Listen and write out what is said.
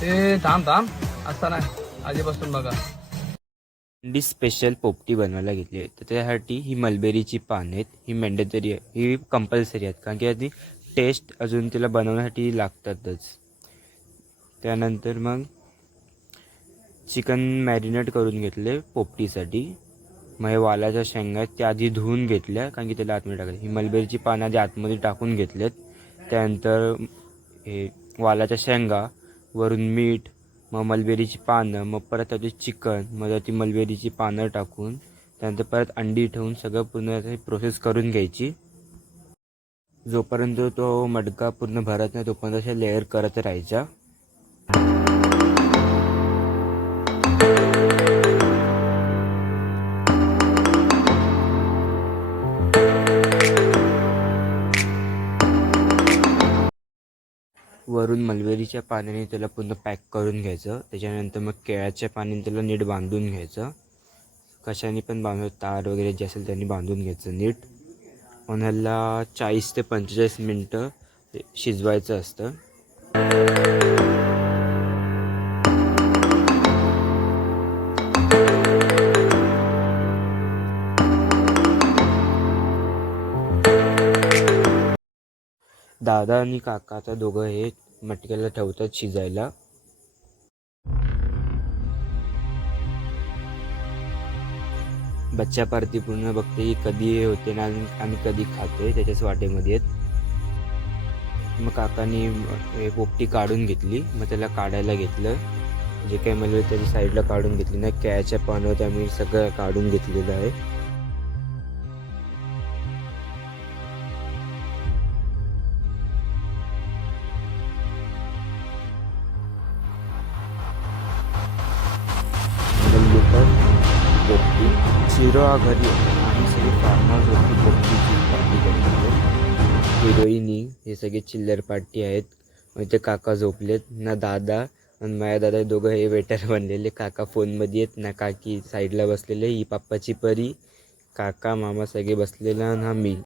ते थांब थांब असता नाही आधीपासून बघा. अंडी स्पेशल पोपटी बनवायला घेतली आहे. तर त्यासाठी ही मलबेरीची पानं आहेत, ही मॅन्डेटरी आहे, ही कंपल्सरी आहेत, कारण की आधी टेस्ट अजून तिला बनवण्यासाठी लागतातच. त्यानंतर मग चिकन मॅरिनेट करून घेतले पोपटीसाठी. मग हे वालाच्या शेंगा आहेत त्या आधी धुवून घेतल्या, कारण की त्याला आतमध्ये टाकले. ही मलबेरीची पानं आधी आतमध्ये टाकून घेतलेत. त्यानंतर हे वालाच्या शेंगा, वरून मीठ, मग मलबेरीची पानं, मग परत त्याची चिकन, मग ती मलबेरीची पानं टाकून त्यानंतर परत अंडी ठेवून सगळं पूर्ण प्रोसेस करून घ्यायची. जोपर्यंत तो मडका पूर्ण भरत नाही तोपर्यंत अशा लेअर करत राहायच्या. वरून मलबेरीच्या पाण्याने त्याला पूर्ण पॅक करून घ्यायचं. त्याच्यानंतर मग केळ्याच्या पाण्याने त्याला नीट बांधून घ्यायचं. कशाने पण बांधून, तार वगैरे जे असेल त्यांनी बांधून घ्यायचं नीट. मग ह्याला 40 ते 45 मिनटं शिजवायचं असतं. दादा आणि काका आता दोघं हे मटक्याला ठेवतात शिजायला. बच्चा पार्टी पूर्ण बघते की कधी हे होते ना आम्ही कधी खातोय त्याच्याच वाटेमध्ये आहेत. मग काकानी हे पोपटी काढून घेतली. मग त्याला काढायला घेतलं, जे काही मला त्याची साईडला काढून घेतली ना केळ्याच्या पानं त्यामुळे सगळं काढून घेतलेलं आहे. पोपटी शिरो हा घरी होता. आम्ही सगळे फार्मर्स होती पोपटीची पार्टी करतो. हिरोईनी हे सगळे चिल्लर पार्टी आहेत. मग ते काका झोपलेत ना, दादा आणि माझ्या दादा दोघं हे वेटर बनलेले. काका फोनमध्ये आहेत ना, काकी साईडला बसलेले, ही पाप्पाची परी, काका मामा सगळे बसलेला ना मी.